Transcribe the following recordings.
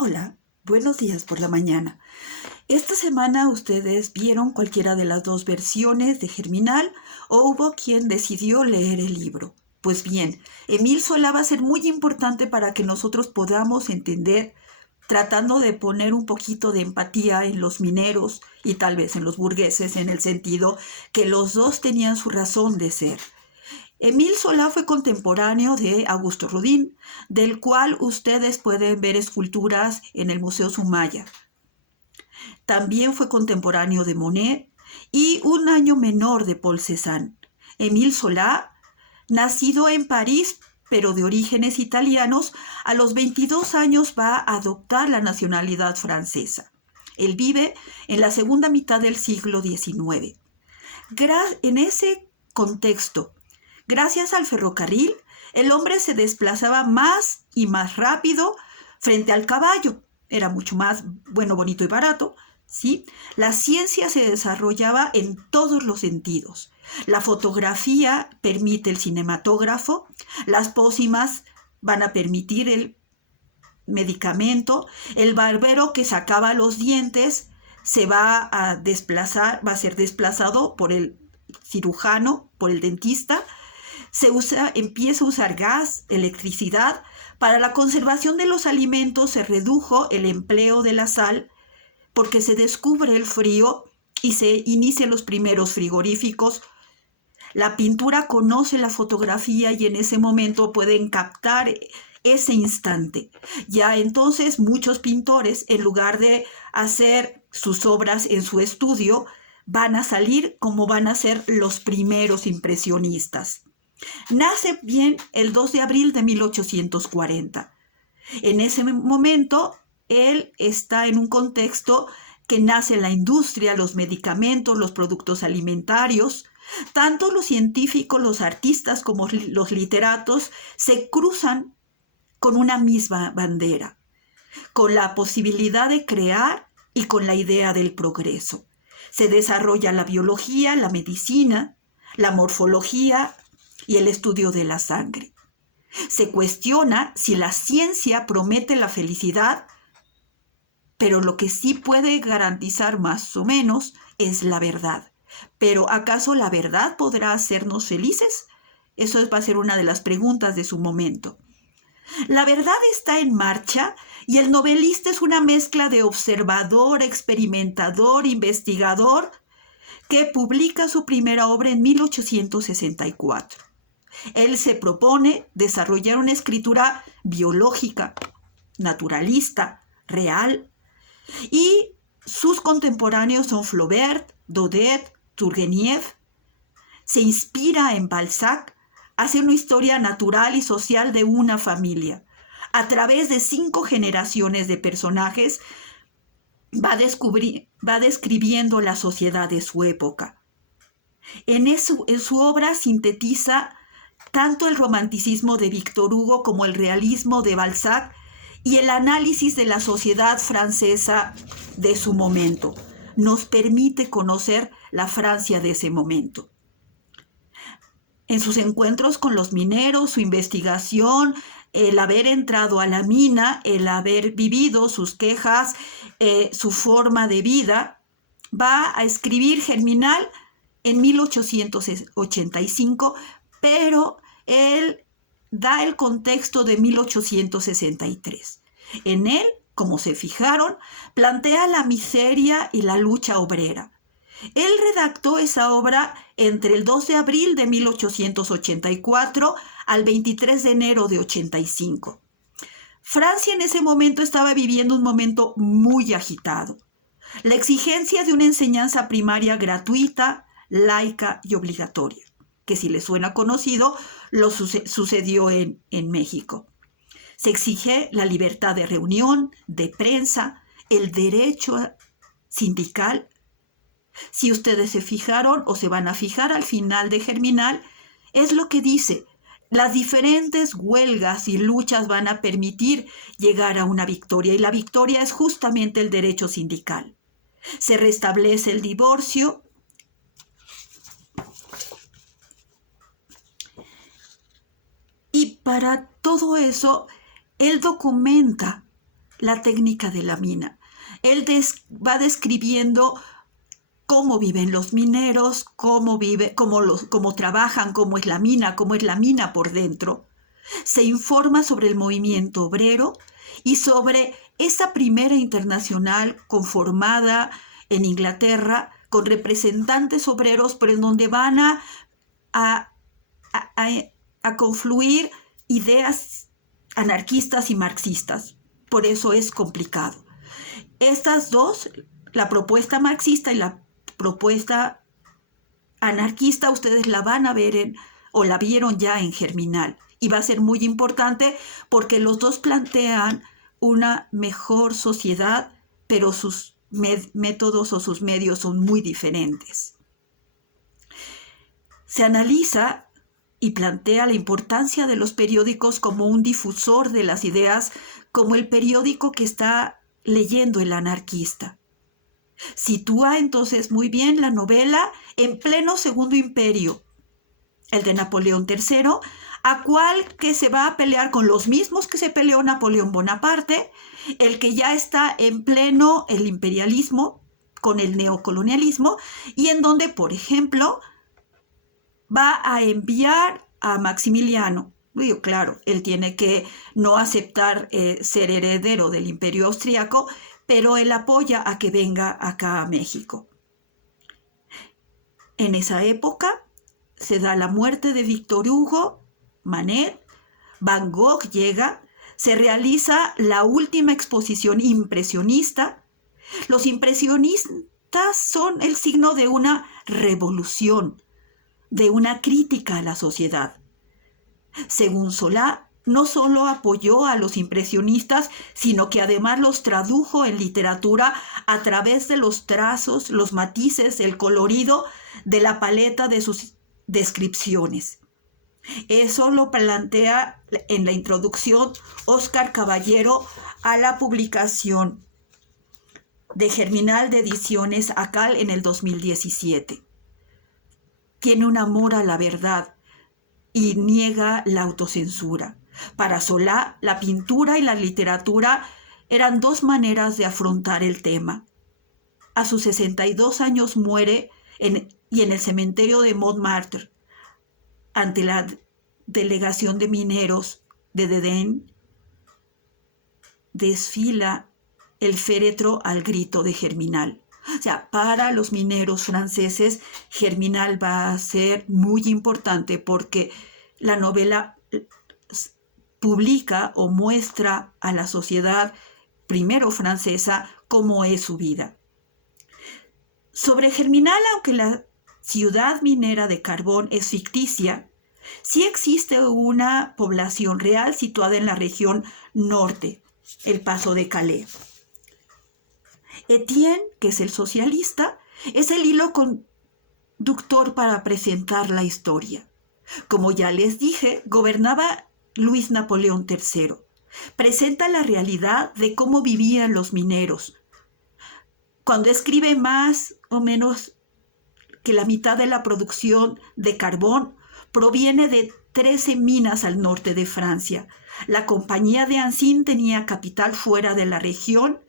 Hola, buenos días por la mañana. Esta semana ustedes vieron cualquiera de las dos versiones de Germinal o hubo quien decidió leer el libro. Pues bien, Émile Zola va a ser muy importante para que nosotros podamos entender, tratando de poner un poquito de empatía en los mineros y tal vez en los burgueses, en el sentido que los dos tenían su razón de ser. Émile Zola fue contemporáneo de Augusto Rodin, del cual ustedes pueden ver esculturas en el Museo Sumaya. También fue contemporáneo de Monet y un año menor de Paul Cézanne. Émile Zola, nacido en París, pero de orígenes italianos, a los 22 años va a adoptar la nacionalidad francesa. Él vive en la segunda mitad del siglo XIX. En ese contexto, gracias al ferrocarril, el hombre se desplazaba más y más rápido frente al caballo. Era mucho más bueno, bonito y barato, ¿sí? La ciencia se desarrollaba en todos los sentidos. La fotografía permite el cinematógrafo, las pócimas van a permitir el medicamento, el barbero que sacaba los dientes se va a desplazar, va a ser desplazado por el cirujano, por el dentista. Empieza a usar gas, electricidad. Para la conservación de los alimentos se redujo el empleo de la sal porque se descubre el frío y se inician los primeros frigoríficos. La pintura conoce la fotografía y en ese momento pueden captar ese instante. Ya entonces muchos pintores, en lugar de hacer sus obras en su estudio, van a salir como van a ser los primeros impresionistas. Nace bien el 2 de abril de 1840. En ese momento, él está en un contexto que nace la industria, los medicamentos, los productos alimentarios. Tanto los científicos, los artistas como los literatos se cruzan con una misma bandera, con la posibilidad de crear y con la idea del progreso. Se desarrolla la biología, la medicina, la morfología y el estudio de la sangre. Se cuestiona si la ciencia promete la felicidad, pero lo que sí puede garantizar más o menos es la verdad. ¿Pero acaso la verdad podrá hacernos felices? Eso va a ser una de las preguntas de su momento. La verdad está en marcha y el novelista es una mezcla de observador, experimentador, investigador, que publica su primera obra en 1864. Él se propone desarrollar una escritura biológica, naturalista, real, y sus contemporáneos son Flaubert, Daudet, Turgeniev. Se inspira en Balzac, hace una historia natural y social de una familia. A través de 5 generaciones de personajes va describiendo la sociedad de su época. En su obra sintetiza tanto el romanticismo de Víctor Hugo como el realismo de Balzac y el análisis de la sociedad francesa de su momento. Nos permite conocer la Francia de ese momento. En sus encuentros con los mineros, su investigación, el haber entrado a la mina, el haber vivido sus quejas, su forma de vida, va a escribir Germinal en 1885, pero él da el contexto de 1863. En él, como se fijaron, plantea la miseria y la lucha obrera. Él redactó esa obra entre el 2 de abril de 1884 al 23 de enero de 85. Francia en ese momento estaba viviendo un momento muy agitado. La exigencia de una enseñanza primaria gratuita, laica y obligatoria, que si les suena conocido, sucedió en México. Se exige la libertad de reunión, de prensa, el derecho sindical. Si ustedes se fijaron o se van a fijar al final de Germinal, es lo que dice: las diferentes huelgas y luchas van a permitir llegar a una victoria, y la victoria es justamente el derecho sindical. Se restablece el divorcio. Y para todo eso, él documenta la técnica de la mina. Él va describiendo cómo viven los mineros, cómo trabajan, cómo es la mina por dentro. Se informa sobre el movimiento obrero y sobre esa primera internacional conformada en Inglaterra con representantes obreros, pero en donde van a confluir ideas anarquistas y marxistas. Por eso es complicado. Estas dos, la propuesta marxista y la propuesta anarquista, ustedes la van a ver o la vieron ya en Germinal. Y va a ser muy importante porque los dos plantean una mejor sociedad, pero sus métodos o sus medios son muy diferentes. Se analiza y plantea la importancia de los periódicos como un difusor de las ideas, como el periódico que está leyendo el anarquista. Sitúa entonces muy bien la novela en pleno Segundo Imperio, el de Napoleón III, a cual que se va a pelear con los mismos que se peleó Napoleón Bonaparte, el que ya está en pleno el imperialismo con el neocolonialismo, y en donde, por ejemplo, va a enviar a Maximiliano. Claro, él tiene que no aceptar ser heredero del imperio austriaco, pero él apoya a que venga acá a México. En esa época se da la muerte de Víctor Hugo, Manet, Van Gogh llega, se realiza la última exposición impresionista. Los impresionistas son el signo de una revolución, de una crítica a la sociedad. Según Solá, no solo apoyó a los impresionistas, sino que además los tradujo en literatura a través de los trazos, los matices, el colorido de la paleta de sus descripciones. Eso lo plantea en la introducción Óscar Caballero a la publicación de Germinal de Ediciones Acal en el 2017. Tiene un amor a la verdad y niega la autocensura. Para Solá, la pintura y la literatura eran dos maneras de afrontar el tema. A sus 62 años muere y en el cementerio de Montmartre, ante la delegación de mineros de Dedén, desfila el féretro al grito de Germinal. O sea, para los mineros franceses, Germinal va a ser muy importante porque la novela publica o muestra a la sociedad, primero francesa, cómo es su vida. Sobre Germinal, aunque la ciudad minera de carbón es ficticia, sí existe una población real situada en la región norte, el Paso de Calais. Etienne, que es el socialista, es el hilo conductor para presentar la historia. Como ya les dije, gobernaba Luis Napoleón III. Presenta la realidad de cómo vivían los mineros. Cuando escribe más o menos que la mitad de la producción de carbón proviene de 13 minas al norte de Francia. La compañía de Ancin tenía capital fuera de la región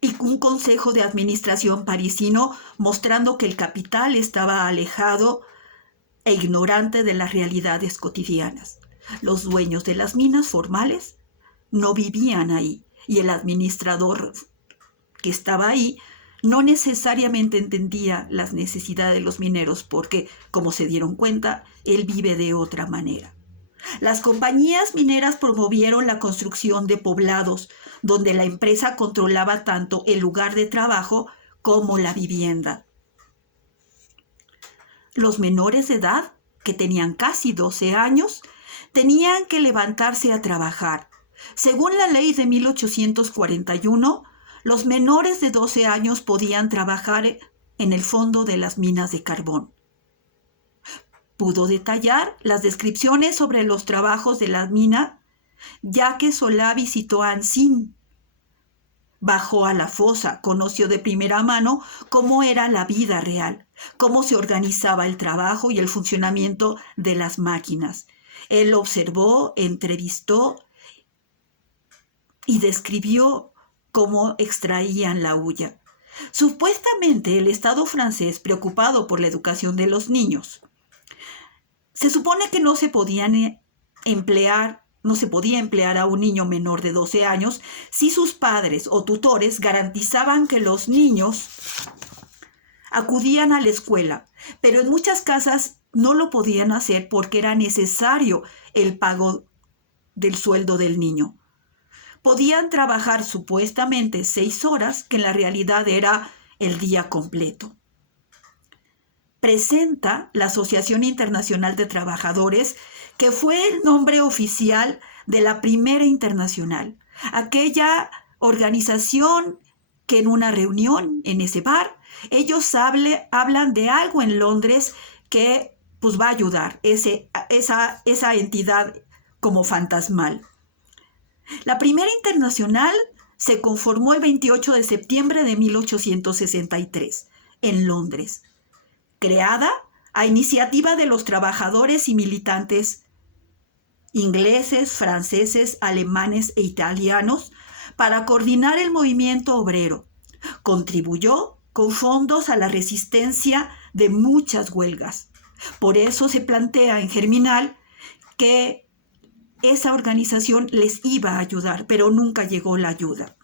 y un consejo de administración parisino mostrando que el capital estaba alejado e ignorante de las realidades cotidianas. Los dueños de las minas formales no vivían ahí y el administrador que estaba ahí no necesariamente entendía las necesidades de los mineros porque, como se dieron cuenta, él vive de otra manera. Las compañías mineras promovieron la construcción de poblados donde la empresa controlaba tanto el lugar de trabajo como la vivienda. Los menores de edad, que tenían casi 12 años, tenían que levantarse a trabajar. Según la ley de 1841, los menores de 12 años podían trabajar en el fondo de las minas de carbón. Pudo detallar las descripciones sobre los trabajos de la mina, ya que Solá visitó a Ancin. Bajó a la fosa, conoció de primera mano cómo era la vida real, cómo se organizaba el trabajo y el funcionamiento de las máquinas. Él observó, entrevistó y describió cómo extraían la hulla. Supuestamente el Estado francés, preocupado por la educación de los niños, se supone que no se podía emplear a un niño menor de 12 años si sus padres o tutores garantizaban que los niños acudían a la escuela, pero en muchas casas no lo podían hacer porque era necesario el pago del sueldo del niño. Podían trabajar supuestamente 6 horas, que en la realidad era el día completo. Presenta la Asociación Internacional de Trabajadores, que fue el nombre oficial de la primera internacional, aquella organización que en una reunión en ese bar, ellos hablan de algo en Londres que pues va a ayudar esa entidad como fantasmal. La primera internacional se conformó el 28 de septiembre de 1863 en Londres, creada a iniciativa de los trabajadores y militantes ingleses, franceses, alemanes e italianos para coordinar el movimiento obrero. Contribuyó con fondos a la resistencia de muchas huelgas. Por eso se plantea en Germinal que esa organización les iba a ayudar, pero nunca llegó la ayuda.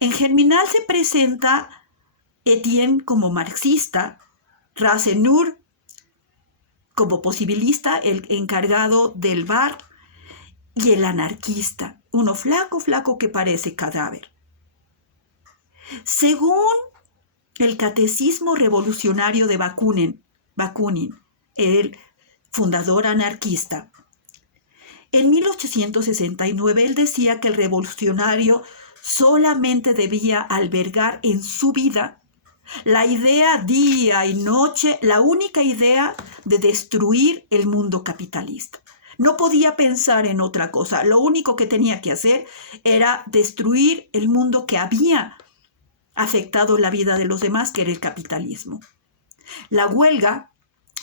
En Germinal se presenta Etienne como marxista, Rasseneur como posibilista, el encargado del bar, y el anarquista, uno flaco que parece cadáver. Según el Catecismo Revolucionario de Bakunin, el fundador anarquista, en 1869 él decía que el revolucionario solamente debía albergar en su vida la idea día y noche, la única idea de destruir el mundo capitalista. No podía pensar en otra cosa. Lo único que tenía que hacer era destruir el mundo que había afectado la vida de los demás, que era el capitalismo. La huelga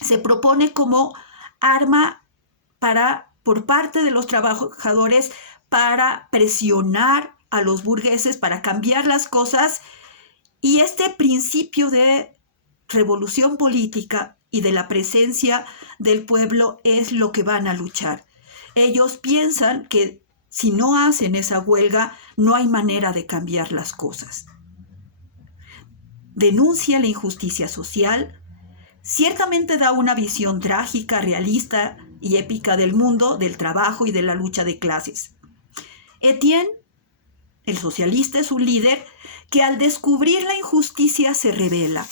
se propone como arma por parte de los trabajadores para presionar a los burgueses, para cambiar las cosas. Y este principio de revolución política y de la presencia del pueblo es lo que van a luchar. Ellos piensan que si no hacen esa huelga, no hay manera de cambiar las cosas. Denuncia la injusticia social, ciertamente da una visión trágica, realista y épica del mundo, del trabajo y de la lucha de clases. Etienne, el socialista, es un líder que al descubrir la injusticia se rebela.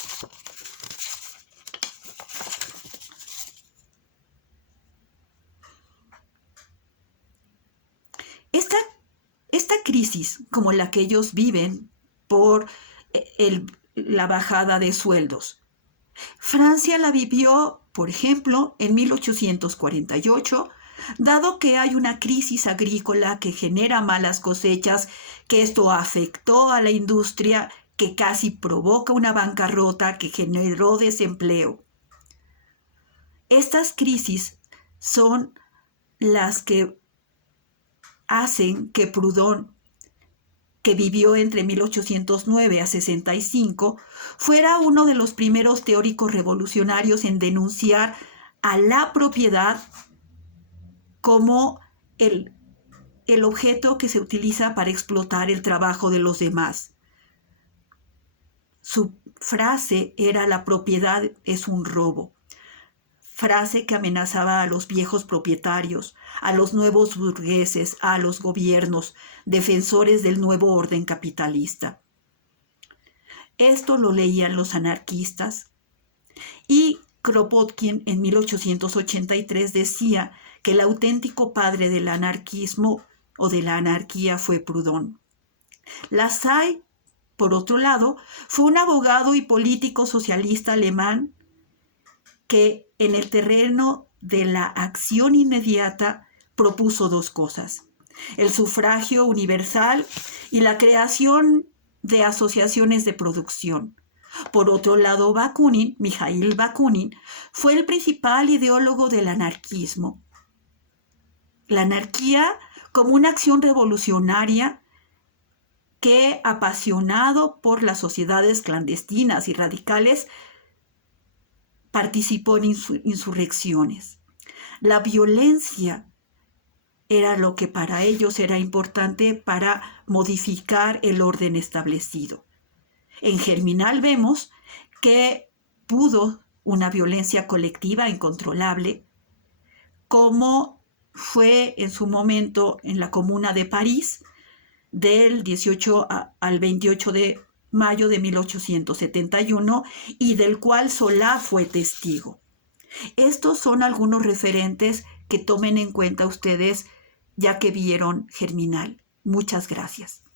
Esta crisis, como la que ellos viven por la bajada de sueldos, Francia la vivió, por ejemplo, en 1848, dado que hay una crisis agrícola que genera malas cosechas, que esto afectó a la industria, que casi provoca una bancarrota, que generó desempleo. Estas crisis son las que hacen que Proudhon, que vivió entre 1809 a 65, fuera uno de los primeros teóricos revolucionarios en denunciar a la propiedad como el objeto que se utiliza para explotar el trabajo de los demás. Su frase era: la propiedad es un robo. Frase que amenazaba a los viejos propietarios, a los nuevos burgueses, a los gobiernos, defensores del nuevo orden capitalista. Esto lo leían los anarquistas. Y Kropotkin en 1883 decía que el auténtico padre del anarquismo o de la anarquía fue Proudhon. Lassalle, por otro lado, fue un abogado y político socialista alemán que en el terreno de la acción inmediata propuso dos cosas: el sufragio universal y la creación de asociaciones de producción. Por otro lado, Mikhail Bakunin, fue el principal ideólogo del anarquismo. la anarquía como una acción revolucionaria que, apasionado por las sociedades clandestinas y radicales, participó en insurrecciones. La violencia era lo que para ellos era importante para modificar el orden establecido. En Germinal vemos que pudo una violencia colectiva incontrolable, como fue en su momento en la Comuna de París, del 18 al 28 de mayo de 1871, y del cual Solá fue testigo. Estos son algunos referentes que tomen en cuenta ustedes ya que vieron Germinal. Muchas gracias.